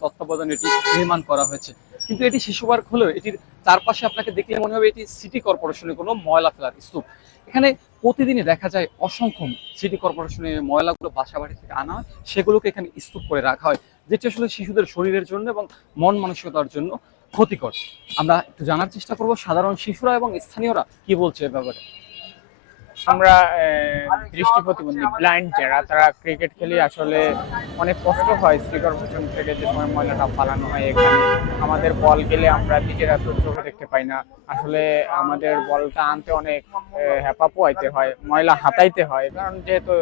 তত্ত্বাবধানে এটি নির্মাণ করা হয়েছে। কিন্তু এটি শিশু পার্ক হলেও এটির চারপাশে আপনাকে দেখলে মনে হবে এটি সিটি কর্পোরেশনের কোনো ময়লা ফেলার স্তূপ। এখানে প্রতিদিনই দেখা যায় অসংখ্য সিটি কর্পোরেশনের ময়লাগুলো বাসা বাড়ি থেকে আনা হয়, সেগুলোকে এখানে স্তূপ করে রাখা হয়, যেটি আসলে শিশুদের শরীরের জন্য এবং মন মানসিকতার জন্য ক্ষতিকর। আমরা একটু জানার চেষ্টা করব সাধারণ শিশুরা এবং স্থানীয়রা কি বলছে এ ব্যাপারে। আমরা দৃষ্টি প্রতিবন্ধী ব্লাইন্ড যারা, তারা ক্রিকেট খেলে আসলে অনেক কষ্ট হয় শ্রী কর্পোরেশন থেকে যে সময় ময়লাটা ফালানো হয় এখানে। আমাদের বল গেলে আমরা নিজেরা তো চোখে দেখতে পাই না। আসলে আমাদের বলটা আনতে অনেক হ্যাপা পোয়াইতে হয়, ময়লা হাতাইতে হয়। কারণ যেহেতু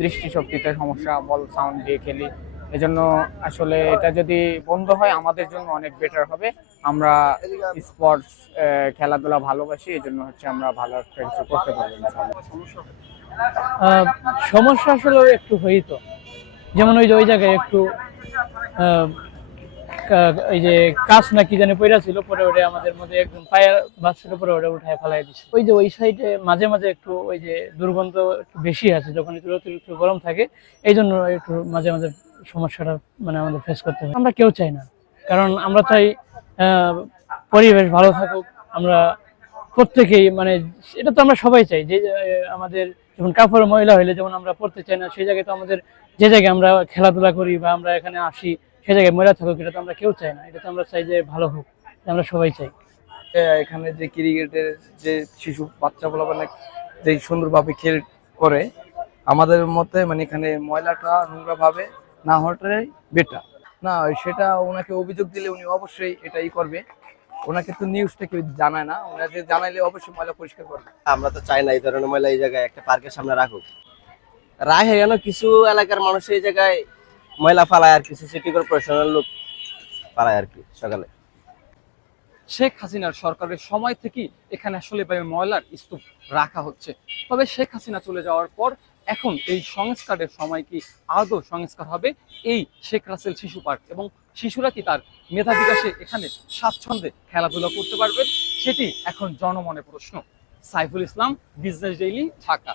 দৃষ্টিশক্তিতে সমস্যা, বল সাউন্ড দিয়ে খেলি এজন্য আসলে এটা যদি বন্ধ হয়, আমাদের জন্য অনেক বেটার হবে। আমরা স্পোর্টস খেলাধুলা ভালোবাসি এই জন্য হচ্ছে আমরা ভালো একটা কিছু করতে পারব সমস্যা আসলে একটু হইতো যেমন ওই যে, ওই জায়গায় একটু এই যে কাজ না কি জানি পড়া ছিল, পরে ওটা আমাদের মধ্যে একদম পায়ের বাচ্চার উপরে ওটা উঠায় ফেলাই দিচ্ছে ওই যে ওই সাইডে মাঝে মাঝে একটু ওই যে দুর্গন্ধ একটু বেশি আছে, যখন একটু অতিরিক্ত গরম থাকে এই জন্য একটু মাঝে মাঝে সমস্যাটা মানে আমাদের ফেস করতে হয়। আমরা কেউ চাই না। কারণ আমরা চাই পরিবেশ ভালো থাকুক। আমরা প্রত্যেকেই মানে এটা তো আমরা সবাই চাই। যে আমাদের যেমন কাপড় ময়লা হইলে যেমন আমরা পড়তে চাই না, সেই জায়গায় তো আমাদের যে জায়গায় আমরা খেলাধুলা করি বা আমরা এখানে আসি সেই জায়গায় ময়লা থাকুক, এটা তো আমরা কেউ চাই না। এটা তো আমরা চাই যে ভালো হোক। আমরা সবাই চাই। এখানে যে ক্রিকেটের যে শিশু বাচ্চা বলা মানে যে সুন্দরভাবে খেল করে, আমাদের মতে মানে এখানে ময়লাটা নোংরা ভাবে না হওয়াটাই বেটার না সেটা ওনাকে অভিযোগ দিলে উনি অবশ্যই এটাই করবে। ওনাকে তো নিউজটা কেউ জানায় না। ওনাকে জানাইলে অবশ্যই ময়লা পরিষ্কার করবে। আমরা তো চাই না এই ধরনের ময়লা এই জায়গায় একটা পার্কের সামনে রাখুক। রাখে কেন কিছু এলাকার মানুষ এই জায়গায় ময়লা ফালায় আর কিছু সিটি কর্পোরেশনের লোক ফালায় আর কি সকালে। শেখ হাসিনার সরকারের সময় থেকেই এখানে আসলে ময়লার স্তূপ রাখা হচ্ছে। তবে শেখ হাসিনা চলে যাওয়ার পর এখন এই সংস্কারের সময় কি আদৌ সংস্কার হবে? এই শেখ রাসেল শিশু পার্ক এবং শিশুরা কি তার মেধা বিকাশে এখানে স্বাচ্ছন্দ্যে খেলাধুলা করতে পারবেন সেটি এখন জনমনে প্রশ্ন। Saiful Islam, Business Daily, Dhaka.